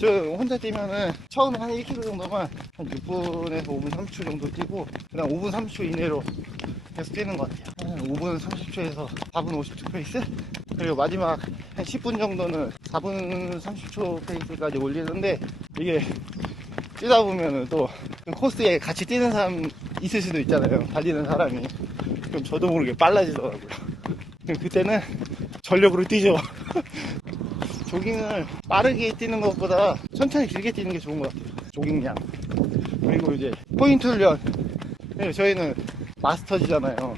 저 혼자 뛰면은 처음에 한 1km 정도만 한 6분에서 5분 30초 정도 뛰고 그다음 5분 30초 이내로 계속 뛰는 것 같아요. 한 5분 30초에서 4분 50초 페이스 그리고 마지막 한 10분 정도는 4분 30초 페이스까지 올리는데 이게 뛰다 보면은 또 코스에 같이 뛰는 사람 있을 수도 있잖아요. 달리는 사람이. 그럼 저도 모르게 빨라지더라고요. 그때는 전력으로 뛰죠. 조깅을 빠르게 뛰는 것보다 천천히 길게 뛰는 게 좋은 것 같아요. 조깅량. 그리고 이제 포인트 훈련. 네, 저희는 마스터지잖아요.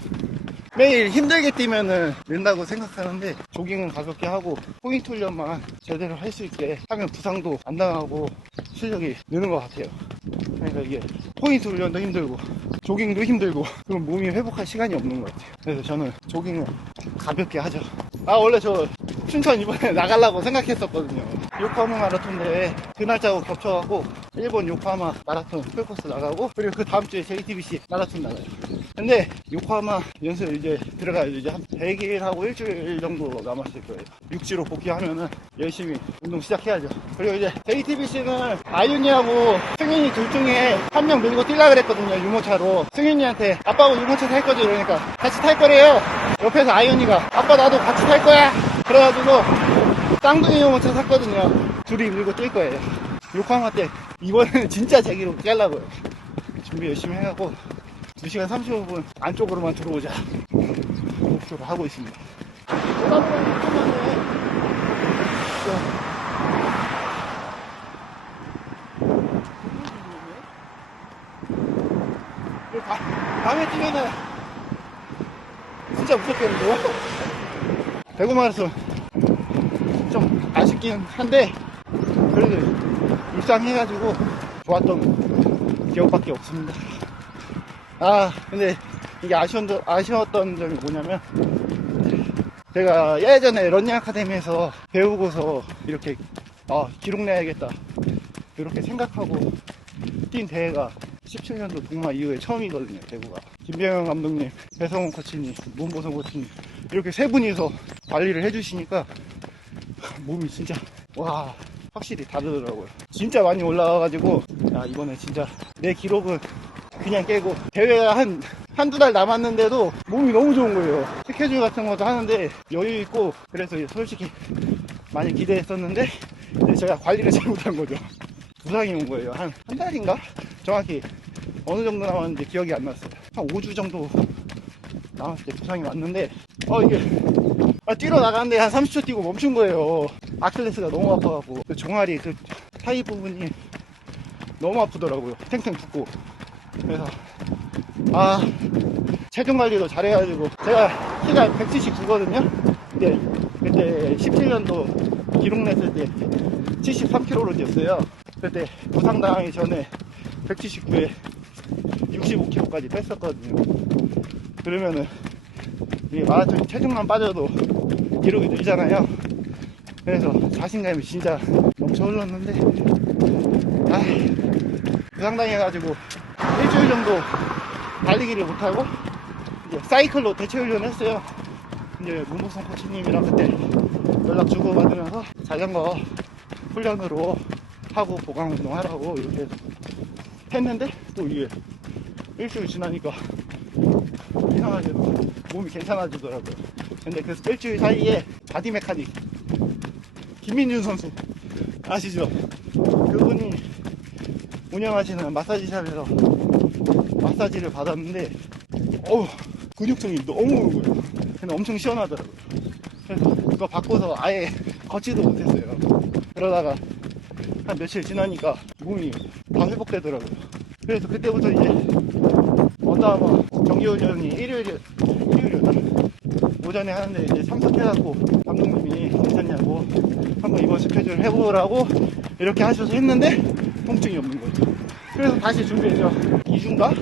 매일 힘들게 뛰면은 는다고 생각하는데 조깅은 가볍게 하고 포인트 훈련만 제대로 할 수 있게 하면 부상도 안 당하고 실력이 느는 것 같아요. 그러니까 이게 포인트 훈련도 힘들고 조깅도 힘들고 그럼 몸이 회복할 시간이 없는 것 같아요. 그래서 저는 조깅을 가볍게 하죠. 아 원래 저 춘천 이번에 나가려고 생각했었거든요. 요코하마 마라톤 대회 그 날짜하고 겹쳐갖고 일본 요코하마 마라톤 풀코스 나가고 그리고 그 다음 주에 JTBC 마라톤 나가요. 근데 요코하마 연습 이제 들어가야 이제 한 100일하고 일주일 정도 남았을 거예요. 육지로 복귀하면은 열심히 운동 시작해야죠. 그리고 이제 JTBC는 아윤이하고 승윤이 둘 중에 한 명 밀고 뛰려 그랬거든요. 유모차로. 승윤이한테 아빠하고 유모차 탈 거지 이러니까 같이 탈 거래요. 옆에서 아윤이가 아빠 나도 같이 탈 거야. 그래가지고 쌍둥이 유모차 샀거든요. 둘이 밀고 뛸 거예요. 요코하마 때 이번에는 진짜 제기로 깨려고요. 준비 열심히 해갖고 2시간 35분 안쪽으로만 들어오자 목표로 하고 있습니다. 밤에 뛰면은 진짜 무섭겠는데요? 대구 마라톤 좀 아쉽긴 한데 그래도 입상해가지고 좋았던 기억밖에 없습니다. 아 근데 이게 아쉬웠던, 아쉬웠던 점이 뭐냐면 제가 예전에 런닝 아카데미에서 배우고서 이렇게 아 기록 내야겠다 이렇게 생각하고 뛴 대회가 17년도 동마 이후에 처음이거든요 대구가 김병현 감독님 배성훈 코치님 문보성 코치님 이렇게 세 분이서 관리를 해주시니까 몸이 진짜. 와 확실히 다르더라고요. 진짜 많이 올라와가지고 야 이번에 진짜 내 기록은 그냥 깨고 대회가 한 한두 달 남았는데도 몸이 너무 좋은 거예요. 스케줄 같은 것도 하는데 여유 있고 그래서 솔직히 많이 기대했었는데 제가 관리를 잘못한 거죠. 부상이 온 거예요. 한 한 달인가? 정확히 어느 정도 남았는지 기억이 안 났어요. 한 5주 정도 남았을 때 부상이 왔는데 어 이게 아, 뛰러 나가는데 한 30초 뛰고 멈춘 거예요. 아킬레스가 너무 아파갖고. 그 종아리 그 사이 부분이 너무 아프더라고요. 탱탱 붓고. 그래서 아 체중 관리도 잘해가지고. 제가 키가 179거든요? 근데 그때 17년도 기록 냈을 때 73kg로 뛰었어요. 그때 부상 당하기 전에 179에 65kg까지 뺐었거든요. 그러면은 이게 마라톤 체중만 빠져도 기록이 늘잖아요 그래서 자신감이 진짜 넘쳐 흘렀는데 아 부상당해가지고 일주일 정도 달리기를 못하고 이제 사이클로 대체 훈련했어요. 이제 문보성 코치님이랑 그때 연락 주고 받으면서 자전거 훈련으로 하고 보강 운동 하라고 이렇게 했는데 또 이게 일주일 지나니까 이상하게 몸이 괜찮아지더라고요. 근데 그 일주일 사이에 바디 메카닉 김민준 선수 아시죠? 그분이 운영하시는 마사지샵에서 마사지를 받았는데 어우 근육통이 너무 오는 거예요 근데 엄청 시원하더라고요 그래서 그거 받고서 아예 걷지도 못했어요 그러다가 한 며칠 지나니까 몸이 다 회복되더라고요 그래서 그때부터 이제 어떠하면 정기훈련이 일요일 일요일 오전에 하는데 이제 참석해갖고 감독님이 괜찮냐고 한번 이번 스케줄 해보라고 이렇게 하셔서 했는데 통증이 없는 거죠. 그래서 다시 준비해서 2주인가?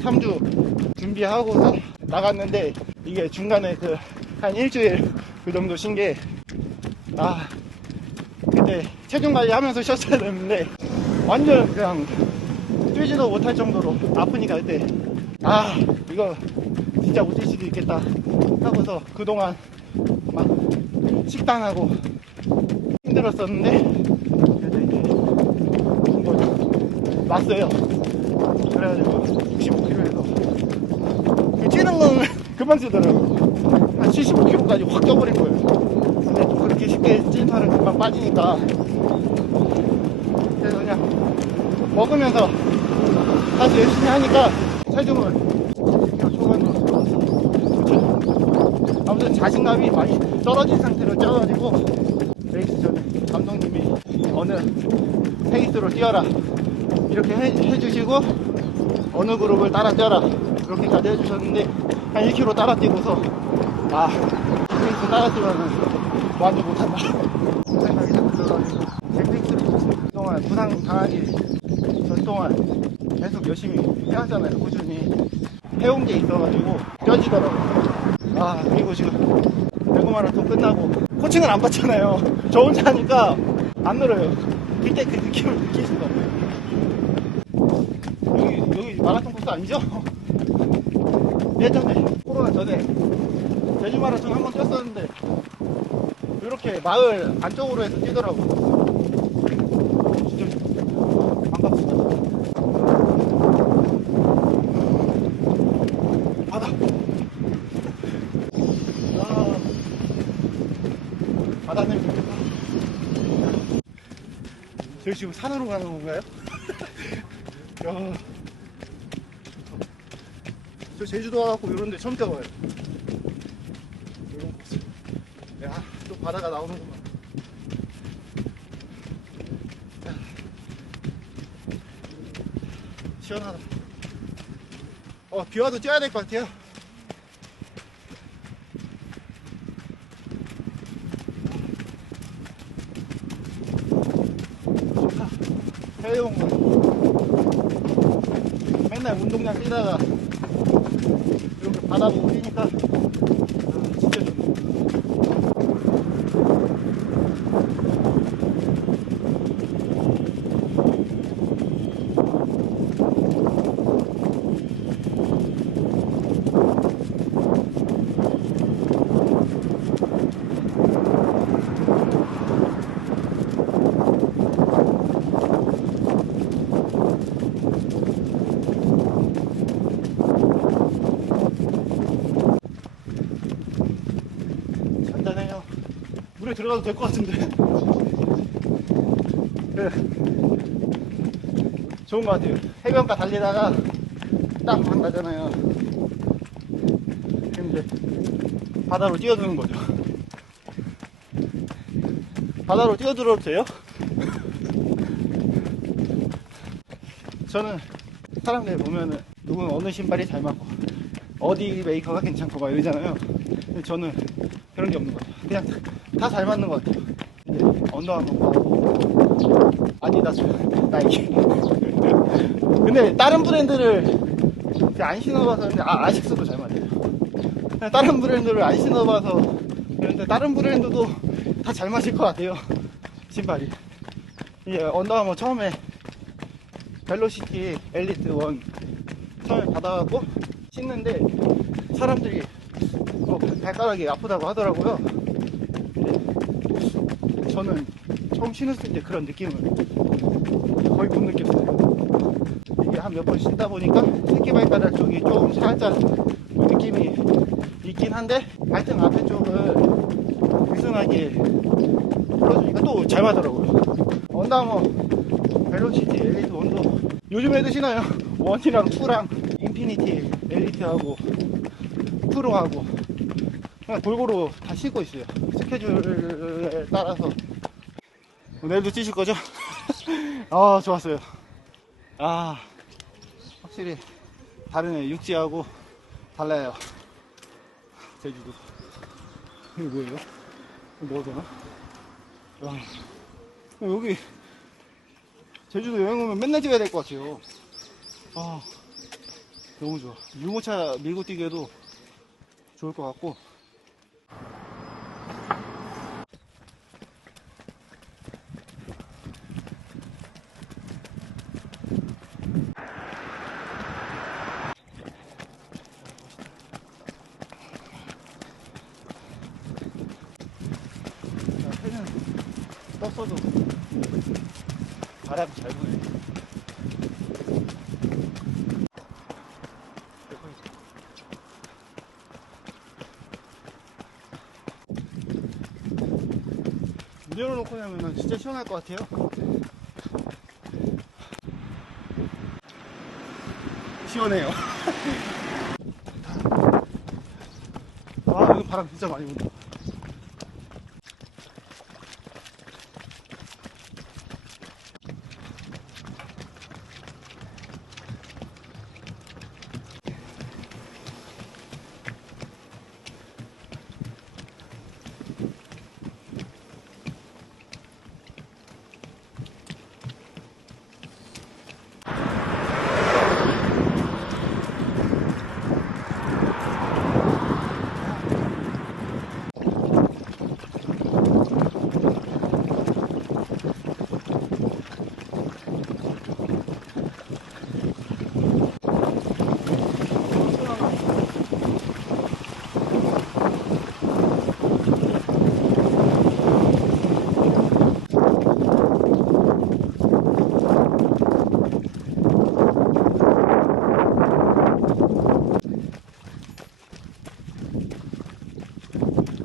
3주 준비하고서 나갔는데 이게 중간에 그 한 일주일 그 정도 쉰 게 아 그때 체중 관리하면서 쉬었어야 됐는데 완전 그냥 뛰지도 못할 정도로 아프니까 그때 아 이거 진짜 못뛸 수도 있겠다 하고서 그동안 막 식단하고 힘들었었는데 왔어요. 그래가지고 65km에서 그 찌는 거는 금방 쓰더라고요. 한 75km까지 확 떠버린 거예요. 근데 또 그렇게 쉽게 찐 살은 금방 빠지니까 그래서 그냥 먹으면서 다시 열심히 하니까 체중을 10kg 초반으로. 아무튼 자신감이 많이 떨어진 상태로 쪄가지고 레이스 전에 감독님이 어느 페이스로 뛰어라 이렇게 해, 해주시고 어느 그룹을 따라 뛰어라 이렇게까지 해주셨는데 한 1km 따라 뛰고서 아 페이스 따라 뛰면은 완전 못한다 생각이 딱 들어가지고 제 페이스를 그동안 부상 당하기 전 동안 계속 열심히 해왔잖아요 꾸준히. 해온 게 있어가지고 쪄지더라고요. 아 그리고 지금 대구 마라톤 끝나고 코칭을 안 받잖아요. 저 혼자 하니까 안 늘어요. 그때 그 느낌을 느끼실 거예요. 여기 여기 마라톤 코스 아니죠? 예전에 코로나 전에 제주 마라톤 한 번 뛰었었는데 이렇게 마을 안쪽으로 해서 뛰더라고 진짜 반갑습니다 바다 아, 바다 냄새 저희 지금 산으로 가는 건가요? 야, 저 제주도 와갖고 이런 데 처음 가봐요. 이런 곳. 야, 또 바다가 나오는구만. 야. 시원하다. 어, 비 와도 뛰어야 될 것 같아요. 좋다. 해외용 운동장 뛰다가 이렇게 보고 뛰니까 아, 진짜 좋네. 간단해요. 물에 들어가도 될 것 같은데. 네. 좋은 것 같아요. 해변가 달리다가 나잖아요. 그럼 이제 바다로 뛰어드는 거죠. 바다로 뛰어들어도 돼요? 저는 사람들 보면은 누구는 어느 신발이 잘 맞고 어디 메이커가 괜찮고 막 이러잖아요. 근데 저는 그런 게 없는 것 같아요. 그냥 다 잘 맞는 것 같아요. 이제 언더아머고 하고 아디다스, 나이키. 근데 다른 브랜드를 안 신어봐서 근데 아, 아식스도 잘 맞아요. 다른 브랜드를 안 신어봐서 그런데 다른 브랜드도 다 잘 맞을 것 같아요. 신발이. 이제 언더아머 처음에 벨로시티 엘리트 원 처음에 받아갖고 신는데 사람들이 어, 발가락이 아프다고 하더라고요. 저는 처음 신었을 때 그런 느낌을 거의 못 느꼈어요. 이게 한 몇 번 신다 보니까 새끼 발가락 쪽이 좀 살짝 느낌이 있긴 한데 발등 앞에 쪽을 느슨하게 풀어주니까 또 잘 맞더라고요. 언더아머 벨로시티 엘리트 원도 요즘 애들 신어요. 원이랑 투랑 인피니티 엘리트하고 프로하고 골고루 다 신고 있어요. 스케줄에 따라서 내일도 뛰실 거죠? 아 좋았어요. 아 확실히 다르네 육지하고 달라요. 제주도 이거 뭐예요? 되나? 와 여기 제주도 여행 오면 맨날 찍어야 될 것 같아요. 아, 너무 좋아. 유모차 밀고 뛰기에도 좋을 것 같고. 떴어도 바람이 잘 부네. 틀어 놓고 나면 진짜 시원할 것 같아요. 시원해요. 아, 바람 진짜 많이 분다.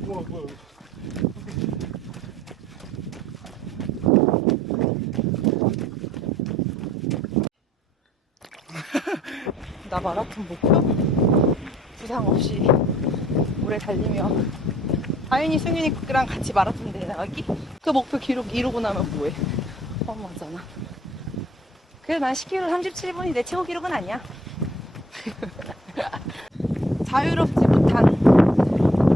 우와, 뭐야, 이거. 나 마라톤 목표? 부상 없이 오래 달리며 아윤이 승윤이랑 같이 마라톤 대회 나가기? 그 목표 기록 이루고 나면 뭐해? 허무하잖아. 그래도 난 10km 37분이 내 최고 기록은 아니야. 자유롭지 못한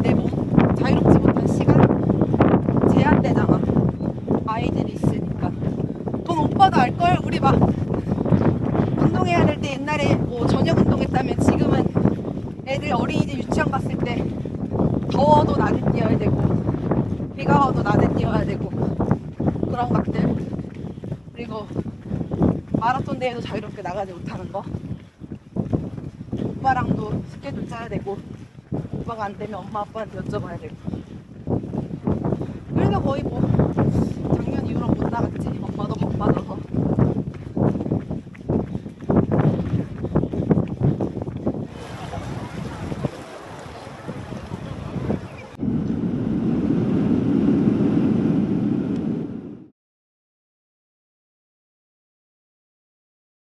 내 몸, 자유롭지 못한 시간 제한되잖아. 아이들이 있으니까. 돈 오빠도 알걸? 우리 막 운동해야 될때 옛날에 뭐 저녁 운동했다면 지금은 애들 어린이집 유치원 갔을 때 더워도 낮에 뛰어야 되고 비가 와도 낮에 뛰어야 되고 그런 것들. 그리고 마라톤 대회도 자유롭게 나가지 못하는 거. 오빠랑도 스케줄 짜야 되고 오빠가 안 되면 엄마 아빠한테 여쭤봐야 되고. 그래서 거의 뭐